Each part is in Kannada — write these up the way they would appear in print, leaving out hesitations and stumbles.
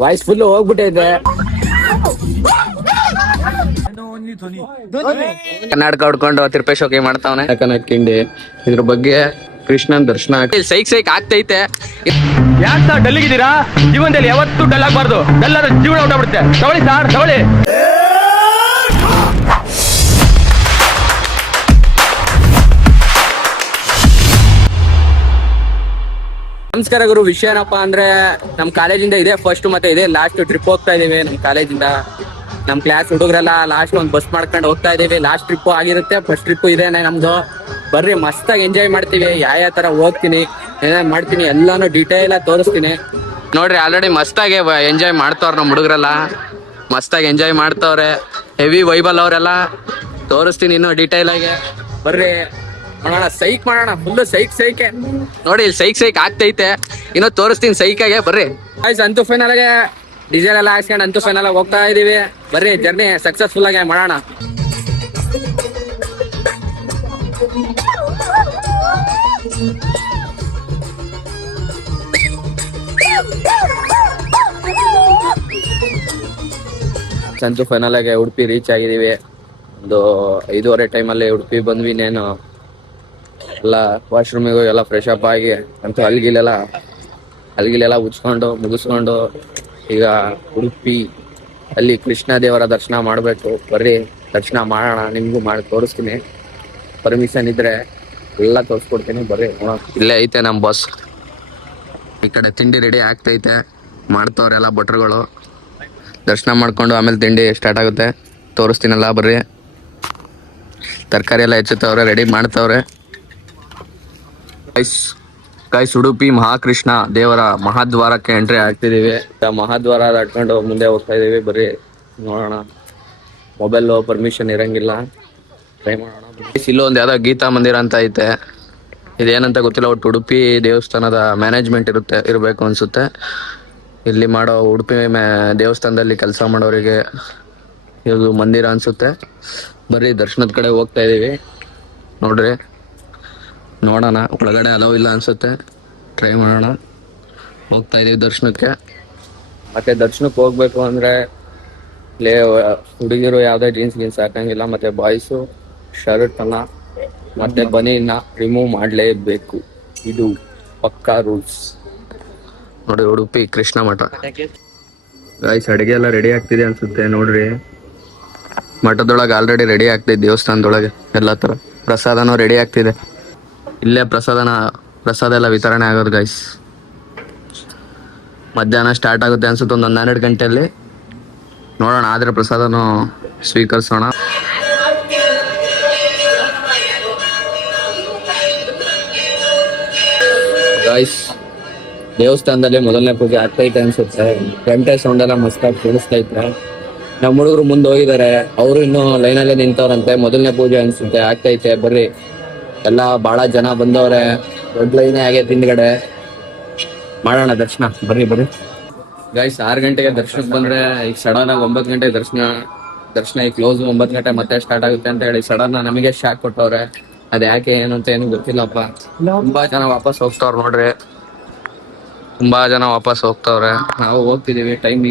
Voice full ಹೋಗ್ಬಿಟ್ಟೈತೆ. ಕರ್ನಾಟಕ ಹೊಡ್ಕೊಂಡು ತಿರುಪೇಶ್ ಮಾಡ್ತಾವನೆ ಕಿಂಡಿ. ಇದ್ರ ಬಗ್ಗೆ ಕೃಷ್ಣನ್ ದರ್ಶನ ಸೈಕ್ ಆಗ್ತೈತೆ. ಯಾಕೆ ಸರ್ ಡಲ್ ಇದ್ದೀರಾ? ಜೀವನದಲ್ಲಿ ಯಾವತ್ತೂ ಡಲ್ ಆಗ್ಬಾರ್ದು. ಡಲ್ ಆದ್ರೆ ಜೀವನ ಹೊರಟೋಗ್ಬಿಡುತ್ತೆ. ತಗೊಳ್ಳಿ ಸರ್, ತಗೊಳ್ಳಿ. ನಮಸ್ಕಾರ ಗುರು. ವಿಷಯ ಏನಪ್ಪಾ ಅಂದ್ರೆ, ನಮ್ ಕಾಲೇಜಿಂದ ಇದೇ ಫಸ್ಟ್ ಮತ್ತೆ ಇದೇ ಲಾಸ್ಟ್ ಟ್ರಿಪ್ ಹೋಗ್ತಾ ಇದೀವಿ. ನಮ್ ಕಾಲೇಜಿಂದ ನಮ್ ಕ್ಲಾಸ್ ಹುಡುಗರೆಲ್ಲ ಲಾಸ್ಟ್ ಒಂದು ಬಸ್ ಮಾಡ್ಕೊಂಡು ಹೋಗ್ತಾ ಇದೀವಿ. ಲಾಸ್ಟ್ ಟ್ರಿಪ್ ಆಗಿರುತ್ತೆ, ಫಸ್ಟ್ ಟ್ರಿಪ್ ಇದೇನೆ ನಮ್ದು. ಬರ್ರಿ, ಮಸ್ತಾಗಿ ಎಂಜಾಯ್ ಮಾಡ್ತೀವಿ. ಯಾವ ತರ ಹೋಗ್ತೀನಿ, ಏನೇನ್ ಮಾಡ್ತೀನಿ ಎಲ್ಲಾನು ಡೀಟೇಲ್ ಆಗಿ ತೋರಿಸ್ತೀನಿ. ನೋಡ್ರಿ, ಆಲ್ರೆಡಿ ಮಸ್ತಾಗಿ ಎಂಜಾಯ್ ಮಾಡ್ತಾವ್ರ ನಮ್ ಹುಡುಗರೆಲ್ಲ. ಮಸ್ತಾಗಿ ಎಂಜಾಯ್ ಮಾಡ್ತಾವ್ರೆ. ಹೆವಿ ವೈಬಲ್ ಅವರೆಲ್ಲ. ತೋರಿಸ್ತೀನಿ ಇನ್ನು ಡೀಟೇಲ್ ಆಗಿ. ಬರ್ರಿ ನೋಡೋಣ, ಸೈಕ್ ಮಾಡೋಣ. ಫುಲ್ ಸೈಕ್ ನೋಡಿ, ಇಲ್ಲಿ ಸೈಕ್ ಆಗ್ತೈತೆ. ಇನ್ನೂ ತೋರಿಸ್ತೀನಿ ಸೈಕಾಗೆ. ಬರ್ರಿ ಅಂತೂ ಫೈನಲ್ ಆಗಿ ಡೀಸೆಲ್ ಎಲ್ಲ ಹಾಕ್ಸ್ಕೊಂಡು ಅಂತೂ ಫೈನಲ್ ಆಗಿ ಹೋಗ್ತಾ ಇದೀವಿ. ಬರ್ರಿ, ಜರ್ನಿ ಸಕ್ಸಸ್ಫುಲ್ ಆಗಿ ಮಾಡೋಣ. ಅಂತೂ ಫೈನಲ್ ಆಗಿ ಉಡುಪಿ ರೀಚ್ ಆಗಿದೀವಿ. ಒಂದು 5:30 ಟೈಮಲ್ಲಿ ಉಡುಪಿ ಬಂದ್ವಿ. ನೇನು ಎಲ್ಲ ವಾಶ್ರೂಮಿಗೆ ಎಲ್ಲ ಫ್ರೆಶ್ ಅಪ್ ಆಗಿ ಅಂತೂ ಅಲ್ಗಿಲೆಲ್ಲ ಉಚ್ಕೊಂಡು ಮುಗಿಸ್ಕೊಂಡು ಈಗ ಉಡುಪಿ ಅಲ್ಲಿ ಕೃಷ್ಣ ದೇವರ ದರ್ಶನ ಮಾಡಬೇಕು. ಬರ್ರಿ ದರ್ಶನ ಮಾಡೋಣ. ನಿಮ್ಗೂ ಮಾಡಿ ತೋರಿಸ್ತೀನಿ. ಪರ್ಮಿಷನ್ ಇದ್ರೆ ಎಲ್ಲ ತೋರಿಸ್ಕೊಡ್ತೀನಿ. ಬರ್ರಿ, ಇಲ್ಲೇ ಐತೆ ನಮ್ಮ ಬಸ್. ಈ ಕಡೆ ತಿಂಡಿ ರೆಡಿ ಆಗ್ತೈತೆ. ಮಾಡ್ತವ್ರೆಲ್ಲ ಭಟ್ರುಗಳು. ದರ್ಶನ ಮಾಡ್ಕೊಂಡು ಆಮೇಲೆ ತಿಂಡಿ ಸ್ಟಾರ್ಟ್ ಆಗುತ್ತೆ. ತೋರಿಸ್ತೀನಲ್ಲ, ಬರ್ರಿ. ತರಕಾರಿ ಎಲ್ಲ ಹೆಚ್ಚುತ್ತವ್ರೆ, ರೆಡಿ ಮಾಡ್ತವ್ರೆ. ಗೈಸ್, ಉಡುಪಿ ಮಹಾಕೃಷ್ಣ ದೇವರ ಮಹಾದ್ವಾರಕ್ಕೆ ಎಂಟ್ರಿ ಆಗ್ತಿದೀವಿ. ಮಹಾದ್ವಾರ ದಾಟ್ಕೊಂಡು ಮುಂದೆ ಹೋಗ್ತಾ ಇದೀವಿ. ಬರ್ರಿ ನೋಡೋಣ. ಮೊಬೈಲ್ ಪರ್ಮಿಷನ್ ಇರಂಗಿಲ್ಲ, ಟ್ರೈ ಮಾಡೋಣ. ಇಲ್ಲೊಂದು ಯಾವ್ದೋ ಗೀತಾ ಮಂದಿರ ಅಂತ ಐತೆ. ಇದೇನಂತ ಗೊತ್ತಿಲ್ಲ. ಒಟ್ಟು ಉಡುಪಿ ದೇವಸ್ಥಾನದ ಮ್ಯಾನೇಜ್ಮೆಂಟ್ ಇರಬೇಕು ಅನ್ಸುತ್ತೆ. ಇಲ್ಲಿ ಮಾಡೋ ಉಡುಪಿ ದೇವಸ್ಥಾನದಲ್ಲಿ ಕೆಲಸ ಮಾಡೋರಿಗೆ ಇದು ಮಂದಿರ ಅನ್ಸುತ್ತೆ. ಬರ್ರಿ ದರ್ಶನದ ಕಡೆ ಹೋಗ್ತಾ ಇದೀವಿ. ನೋಡ್ರಿ, ನೋಡೋಣ. ಒಳಗಡೆ ಅಲೋ ಇಲ್ಲ ಅನ್ಸುತ್ತೆ, ಟ್ರೈ ಮಾಡೋಣ. ಹೋಗ್ತಾ ಇದೀವಿ ದರ್ಶನಕ್ಕೆ. ಮತ್ತೆ ದರ್ಶನಕ್ಕೆ ಹೋಗ್ಬೇಕು ಅಂದ್ರೆ ಹುಡುಗಿರು ಯಾವ್ದೇ ಜೀನ್ಸ್ ಹಾಕಂಗಿಲ್ಲ. ಮತ್ತೆ ಬಾಯ್ಸು ಶರ್ಟ್ ಅನ್ನ ಮತ್ತೆ ಬನಿಯನ್ನ ರಿಮೂವ್ ಮಾಡ್ಲೇಬೇಕು. ಇದು ಪಕ್ಕಾ ರೂಲ್ಸ್. ನೋಡಿ, ಉಡುಪಿ ಕೃಷ್ಣ ಮಠ. ಗೈಸ್, ಅಡಿಗೆ ಎಲ್ಲ ರೆಡಿ ಆಗ್ತಿದೆ ಅನ್ಸುತ್ತೆ. ನೋಡ್ರಿ, ಮಠದೊಳಗೆ ಆಲ್ರೆಡಿ ರೆಡಿ ಆಗ್ತಿದೆ. ದೇವಸ್ಥಾನದೊಳಗೆ ಎಲ್ಲ ತರ ಪ್ರಸಾದನೂ ರೆಡಿ ಆಗ್ತಿದೆ. ಇಲ್ಲೇ ಪ್ರಸಾದ ಎಲ್ಲ ವಿತರಣೆ ಆಗೋದು ಗೈಸ್. ಮಧ್ಯಾಹ್ನ ಸ್ಟಾರ್ಟ್ ಆಗುತ್ತೆ ಅನ್ಸುತ್ತೆ, ಒಂದು 12 ಗಂಟೆಯಲ್ಲಿ. ನೋಡೋಣ, ಆದ್ರೆ ಪ್ರಸಾದನೂ ಸ್ವೀಕರಿಸೋಣ. ಗೈಸ್, ದೇವಸ್ಥಾನದಲ್ಲಿ ಮೊದಲನೇ ಪೂಜೆ ಆಗ್ತೈತೆ ಅನ್ಸುತ್ತೆ. ಗಂಟೆ ಸೌಂಡ್ ಎಲ್ಲ ಮಸ್ತಾಗಿ ಕೇಳಿಸ್ತೈತೆ. ನಮ್ಮ ಹುಡುಗರು ಮುಂದೆ ಹೋಗಿದ್ದಾರೆ, ಅವರು ಇನ್ನೂ ಲೈನಲ್ಲೇ ನಿಂತವ್ರಂತೆ. ಮೊದಲನೇ ಪೂಜೆ ಅನ್ಸುತ್ತೆ, ಆಗ್ತೈತೆ. ಬರ್ರಿ, ಎಲ್ಲ ಬಹಳ ಜನ ಬಂದವ್ರೆ. ದೊಡ್ಡ ಲೈನೇ ಆಗೈತೆ ಹಿಂದ್ಗಡೆ. ಮಾಡೋಣ ದರ್ಶನ. ಬರ್ರಿ ಗೈಸ್, 6 ಗಂಟೆಗೆ ದರ್ಶನಕ್ಕೆ ಬಂದ್ರೆ ಈಗ ಸಡನ್ ಆಗಿ 9 ಗಂಟೆಗೆ ದರ್ಶನ ಈಗ ಕ್ಲೋಸ್. 9 ಗಂಟೆ ಮತ್ತೆ ಸ್ಟಾರ್ಟ್ ಆಗುತ್ತೆ ಅಂತ ಹೇಳಿ ಸಡನ್ ನಮಗೆ ಶಾಕ್ ಕೊಟ್ಟವ್ರೆ. ಅದ್ ಯಾಕೆ ಏನು ಅಂತ ಏನು ಗೊತ್ತಿಲ್ಲಪ್ಪ. ತುಂಬಾ ಜನ ವಾಪಸ್ ಹೋಗ್ತಾವ್ರ. ನೋಡ್ರಿ, ತುಂಬಾ ಜನ ವಾಪಸ್ ಹೋಗ್ತಾವ್ರೆ. ನಾವು ಹೋಗ್ತಿದೀವಿ, ಟೈಮ್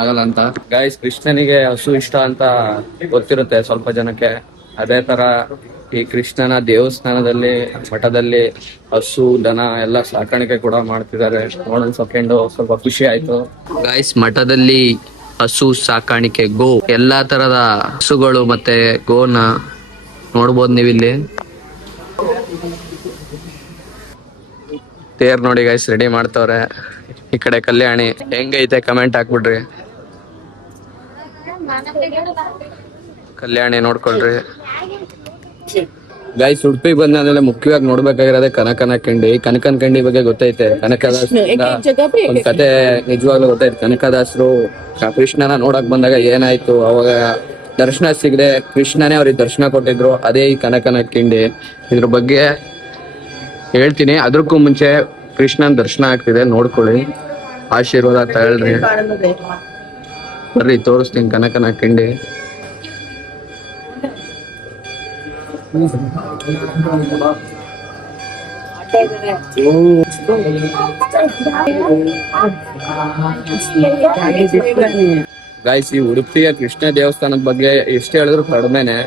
ಆಗಲ್ಲ ಅಂತ. ಗೈಸ್, ಕೃಷ್ಣನಿಗೆ ಹಸು ಇಷ್ಟ ಅಂತ ಗೊತ್ತಿರುತ್ತೆ ಸ್ವಲ್ಪ ಜನಕ್ಕೆ. ಅದೇ ತರ ಈ ಕೃಷ್ಣನ ದೇವಸ್ಥಾನದಲ್ಲಿ ಮಠದಲ್ಲಿ ಹಸು ದನ ಎಲ್ಲ ಸಾಕಾಣಿಕೆ ಕೂಡ ಮಾಡ್ತಿದ್ದಾರೆ. ನೋಡೋಣ ಸೆಕೆಂಡು ಸ್ವಲ್ಪ ಖುಷಿ ಆಯ್ತು. ಗೈಸ್, ಮಠದಲ್ಲಿ ಹಸು ಸಾಕಾಣಿಕೆ, ಗೋ, ಎಲ್ಲಾ ತರದ ಹಸುಗಳು ಮತ್ತೆ ಗೋನ ನೋಡ್ಬೋದು ನೀವಿಲ್ಲಿ. ತೇರ್ ನೋಡಿ ಗೈಸ್, ರೆಡಿ ಮಾಡ್ತವ್ರೆ. ಈ ಕಡೆ ಕಲ್ಯಾಣಿ. ಹೆಂಗೈತೆ ಕಮೆಂಟ್ ಹಾಕ್ಬಿಡ್ರಿ. ಕಲ್ಯಾಣಿ ನೋಡ್ಕೊಳ್ರಿ ಗೈಸ್. ಉಡುಪಿ ಬಂದಾದ್ಮೇಲೆ ಮುಖ್ಯವಾಗಿ ನೋಡ್ಬೇಕಾಗಿರೋದೇ ಕನಕನ ಕಂಡಿ ಬಗ್ಗೆ ಗೊತ್ತೈತೆ. ಕನಕದಾಸರು ಒಂದ್ ಕತೆ ನಿಜವಾಗ್ಲೂ ಗೊತ್ತೈತೆ. ಕನಕದಾಸರು ಕೃಷ್ಣನ ನೋಡಕ್ ಬಂದಾಗ ಏನಾಯ್ತು, ಅವಾಗ ದರ್ಶನ ಸಿಗದೆ ಕೃಷ್ಣನೇ ಅವ್ರಿಗೆ ದರ್ಶನ ಕೊಟ್ಟಿದ್ರು. ಅದೇ ಈ ಕನಕನ ಕಿಂಡಿ. ಇದ್ರ ಬಗ್ಗೆ ಹೇಳ್ತೀನಿ. ಅದಕ್ಕೂ ಮುಂಚೆ ಕೃಷ್ಣನ್ ದರ್ಶನ ಆಗ್ತಿದೆ, ನೋಡ್ಕೊಳ್ಳಿ, ಆಶೀರ್ವಾದ ತಗೊಳ್ರಿ. ಬರ್ರಿ, ತೋರಿಸ್ತೀನಿ ಕನಕನ ಕಿಂಡಿ. ಗಾಯ್ಸ್, ಈ ಉಡುಪಿಯ ಕೃಷ್ಣ ದೇವಸ್ಥಾನದ ಬಗ್ಗೆ ಎಷ್ಟು ಹೇಳಿದ್ರು ಕಡಿಮೆನೆ.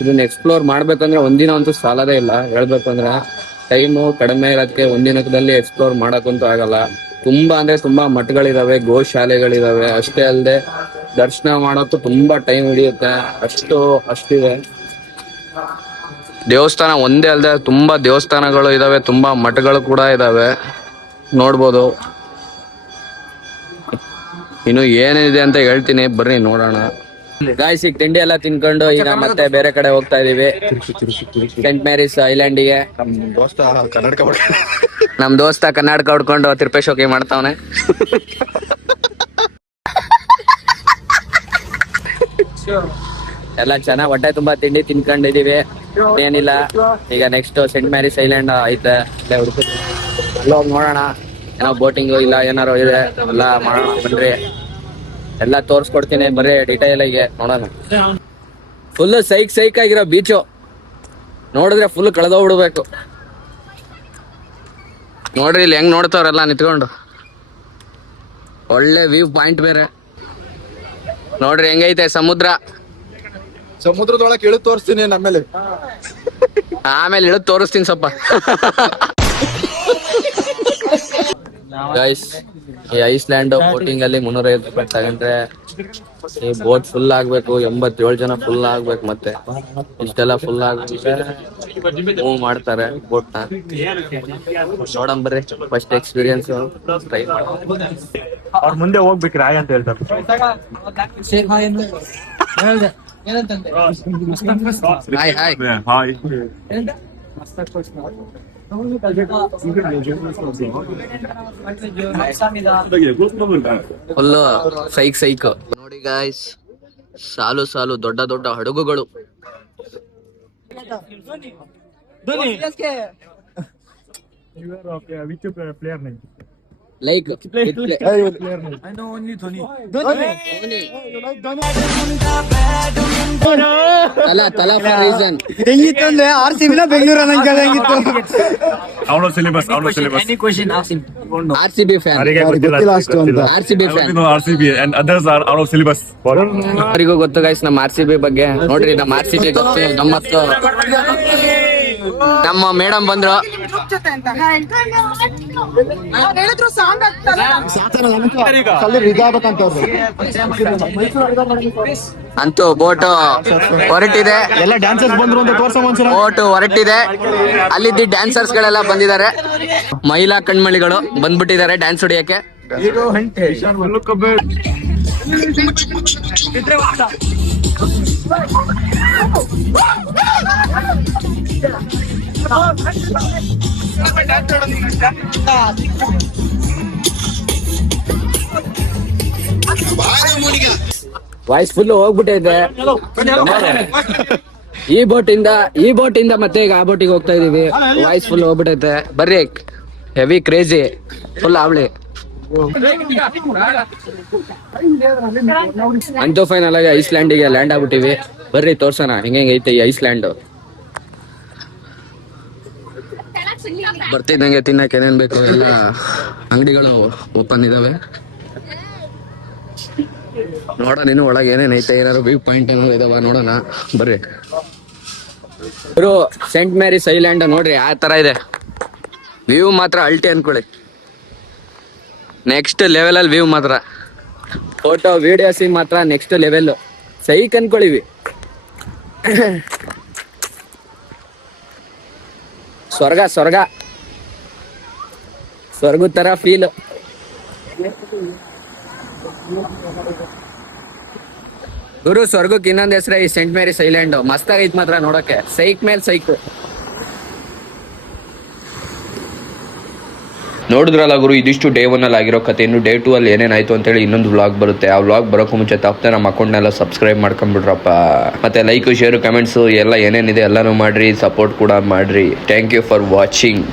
ಇದನ್ನ ಎಕ್ಸ್ಪ್ಲೋರ್ ಮಾಡ್ಬೇಕಂದ್ರೆ ಒಂದಿನ ಅಂತೂ ಸಾಲದೇ ಇಲ್ಲ. ಹೇಳ್ಬೇಕಂದ್ರೆ ಟೈಮು ಕಡಿಮೆ ಇರೋದಕ್ಕೆ ಒಂದಿನದಲ್ಲಿ ಎಕ್ಸ್ಪ್ಲೋರ್ ಮಾಡಕ್ಕಂತೂ ಆಗಲ್ಲ. ತುಂಬಾ ಅಂದ್ರೆ ತುಂಬಾ ಮಠಗಳಿದಾವೆ, ಗೋಶಾಲೆಗಳಿದಾವೆ. ಅಷ್ಟೇ ಅಲ್ಲದೆ ದರ್ಶನ ಮಾಡೋಕ್ಕೂ ತುಂಬಾ ಟೈಮ್ ಹಿಡಿಯುತ್ತೆ. ಅಷ್ಟಿದೆ. ದೇವಸ್ಥಾನ ಒಂದೇ ಅಲ್ಲದೆ ತುಂಬಾ ದೇವಸ್ಥಾನಗಳು ಇದಾವೆ, ತುಂಬಾ ಮಠಗಳು ಕೂಡ ಇದಾವೆ, ನೋಡ್ಬೋದು. ಇನ್ನು ಏನಿದೆ ಅಂತ ಹೇಳ್ತೀನಿ, ಬರ್ರಿ ನೋಡೋಣ. ಗಾಯ್ಸ್, ಈಗ ತಿಂಡಿ ಎಲ್ಲ ತಿನ್ಕೊಂಡು ಈಗ ಮತ್ತೆ ಬೇರೆ ಕಡೆ ಹೋಗ್ತಾ ಇದೀವಿ, ಸೆಂಟ್ ಮ್ಯಾರೀಸ್ ಐಲ್ಯಾಂಡಿಗೆ. ನಮ್ ದೋಸ್ತ ಕರ್ನಾಟಕ ಹೊಡ್ಕೊಂಡು ತಿರುಪೇಶೋಕಿ ಮಾಡ್ತಾವನೆ. ಎಲ್ಲ ಚೆನ್ನಾಗ್ ಹೊಟ್ಟೆ ತುಂಬಾ ತಿಂಡಿ ತಿನ್ಕೊಂಡಿದೀವಿ. ಏನಿಲ್ಲ, ಈಗ ನೆಕ್ಸ್ಟ್ ಸೆಂಟ್ ಮ್ಯಾರೀಸ್ ಐಲ್ಯಾಂಡ್ ಐತೆ, ಅಲ್ಲೇ ಹುಡುಕಿ ಎಲ್ಲ ಹೋಗಿ ನೋಡೋಣ. ಏನೋ ಬೋಟಿಂಗ್ ಇಲ್ಲ ಏನಾರು ಇದೆ, ಎಲ್ಲ ಮಾಡೋಣ ಬನ್ರಿ. ಎಲ್ಲ ತೋರ್ಸ್ಕೊಡ್ತೀನಿ, ಬರೀ ಡೀಟೇಲ್ ಆಗಿ ನೋಡೋಣ. ಫುಲ್ ಸೈಕ್ ಆಗಿರೋ ಬೀಚು ನೋಡಿದ್ರೆ ಫುಲ್ ಕಳೆದೋಗ್ಬಿಡ್ಬೇಕು. ನೋಡ್ರಿ ಇಲ್ಲಿ ಹೆಂಗ್ ನೋಡ್ತಾವ್ರೆಲ್ಲ ನಿಂತ್ಕೊಂಡು. ಒಳ್ಳೆ ವ್ಯೂ ಪಾಯಿಂಟ್ ಬೇರೆ ನೋಡ್ರಿ, ಹೆಂಗೈತೆ ಸಮುದ್ರದೊಳಗೆ ಇಳಿದು ತೋರಿಸ್ತೀನಿ. ಆಮೇಲೆ ಇಳಿದು ತೋರಿಸ್ತೀನಿ ಸ್ವಲ್ಪ. ಗೈಸ್, ಈ ಐಸ್ಲ್ಯಾಂಡ್ ಬೋಟಿಂಗ್ ಅಲ್ಲಿ 350 ರೂಪಾಯಿ ತಗೊಂಡ್ರೆ ಈ ಬೋಟ್ ಫುಲ್ ಆಗ್ಬೇಕು. 87 ಜನ ಫುಲ್ ಆಗ್ಬೇಕು. ಮತ್ತೆ ಇಷ್ಟೆಲ್ಲ ಫುಲ್ ಆಗ್ಬಿಟ್ರೆ ಮೂವ್ ಮಾಡ್ತಾರೆ ಬೋಟ್ ನ. ನೋಡಂ ಬರ್ರಿ, ಫಸ್ಟ್ ಎಕ್ಸ್ಪೀರಿಯನ್ಸ್ ಟ್ರೈ ಮಾಡೋಣ. ಅವ್ರ ಮುಂದೆ ಹೋಗ್ಬೇಕ್ರಿ ಆಯ್ ಅಂತ ಹೇಳ್ತಾರೆ. ಹಾಯ್ ಫುಲ್ ಸೈಕ್ ನೋಡಿ ಗಾಯ್ಸ್. ಸಾಲು ದೊಡ್ಡ ಹಡಗುಗಳು. ಲೈಕ್ ತಲಾ ಫಾರ್ ರೀಸನ್. ಹೆಂಗಿತ್ತಂದ್ರೆ RCB ನ ಬೆಂಗಳೂರು ಅನ್ನಂಗೆ ಹೆಂಗಿತ್ತು. RCB fan. RCB fan. ಅವರಿಗೂ ಗೊತ್ತು ಗೈಸ್ ನಮ್ಮ RCB ಬಗ್ಗೆ. ನೋಡ್ರಿ, ನಮ್ಮ RCB ಗೊತ್ತು, ಗಮ್ಮತ್ತು. ನಮ್ಮ ಮೇಡಮ್ ಬಂದ್ರು. ಅಂತೂ ಬೋಟ್ ಹೊರಟಿದೆ. ಎಲ್ಲ ಡ್ಯಾನ್ಸರ್ಸ್ ಬಂದ್ರು ಅಂತ ಬೋಟ್ ಹೊರಟಿದೆ. ಅಲ್ಲಿದ್ದ ಡ್ಯಾನ್ಸರ್ಸ್ ಗಳೆಲ್ಲ ಬಂದಿದ್ದಾರೆ. ಮಹಿಳಾ ಕಣ್ಮಣಿಗಳು ಬಂದ್ಬಿಟ್ಟಿದ್ದಾರೆ ಡ್ಯಾನ್ಸ್ ಹೊಡಿಯಕ್ಕೆ. ವಾಯ್ಸ್ ಫುಲ್ ಹೋಗ್ಬಿಟ್ಟೈತೆ. ಈ ಬೋಟ್ ಇಂದ ಮತ್ತೆ ಈಗ ಆ ಬೋಟಿಗೆ ಹೋಗ್ತಾ ಇದೀವಿ. ವಾಯ್ಸ್ ಫುಲ್ ಹೋಗ್ಬಿಟ್ಟೈತೆ. ಬರ್ರಿ, ಹೆವಿ ಕ್ರೇಜಿ ಫುಲ್ ಅವಳಿ. ಅಂತೂ ಫೈನಲ್ ಆಗಿ ಐಸ್ಲ್ಯಾಂಡಿಗೆ ಲ್ಯಾಂಡ್ ಆಗ್ಬಿಟ್ಟಿವಿ. ಬರ್ರಿ ತೋರ್ಸೋಣ ಹೆಂಗೈತೆ ಈ ಐಸ್ಲ್ಯಾಂಡ್. ಬರ್ತಿದ್ದಂಗೆ ತಿನ್ನಕ್ಕೆ ಏನೇನ್ ಬೇಕು ಎಲ್ಲ ಅಂಗಡಿಗಳು ಓಪನ್ ಇದಾವೆ. ನೋಡೋಣ ಇನ್ನು ಒಳಗೆ ಏನೇನ್ ಐತೆ, ಏನಾದ್ರು ವ್ಯೂ ಪಾಯಿಂಟ್ ಏನಾದ್ರು ಇದಾವ ನೋಡೋಣ ಬರ್ರಿ. ಸೆಂಟ್ ಮ್ಯಾರೀಸ್ ಐಲ್ಯಾಂಡ್ ನೋಡ್ರಿ ಆ ತರ ಇದೆ. ವ್ಯೂ ಮಾತ್ರ ಅಲ್ಟಿ ಅನ್ಕೊಳ್ಳಿ. ನೆಕ್ಸ್ಟ್ ಲೆವೆಲ್ ಅಲ್ಲಿ ವ್ಯೂ ಮಾತ್ರ. ಫೋಟೋ ವಿಡಿಯೋಸಿಗೆ ಮಾತ್ರ ನೆಕ್ಸ್ಟ್ ಲೆವೆಲ್. ಸೈಕ್ ಅನ್ಕೊಳ್ಳಿವಿ. ಸ್ವರ್ಗ ತರ ಫೀಲ್. ಗುರು, ಸ್ವರ್ಗಕ್ಕೆ ಇನ್ನೊಂದ್ ಹೆಸರೇ ಈ ಸೆಂಟ್ ಮ್ಯಾರೀಸ್ ಐಲ್ಯಾಂಡ್. ಮಸ್ತಾಗೈತ್ ಮಾತ್ರ ನೋಡಕ್ಕೆ. ಸೈಕ್ ಮೇಲ್ ಸೈಕ್. ನೋಡಿದ್ರಲ್ಲ ಗುರು, ಇದಿಷ್ಟು ಡೇ 1 ಅಲ್ಲಿ ಆಗಿರೋ ಕತೆ. ಇನ್ನು ಡೇ 2 ಅಲ್ಲಿ ಏನೇನಾಯ್ತು ಅಂತೇಳಿ ಇನ್ನೊಂದು ವ್ಲಾಗ್ ಬರುತ್ತೆ. ಆ ವ್ಲಾಗ್ ಬರೋಕ್ಕೂ ಮುಂಚೆ ತಪ್ಪದೆ ನಮ್ಮ ಅಕೌಂಟ್ನೆಲ್ಲ ಸಬ್ಸ್ಕ್ರೈಬ್ ಮಾಡ್ಕೊಂಡ್ಬಿಡ್ರಪ್ಪ. ಮತ್ತೆ ಲೈಕ್, ಶೇರ್, ಕಮೆಂಟ್ಸ್ ಎಲ್ಲ ಏನೇನಿದೆ ಎಲ್ಲಾನು ಮಾಡ್ರಿ. ಸಪೋರ್ಟ್ ಕೂಡ ಮಾಡ್ರಿ. Thank you for watching.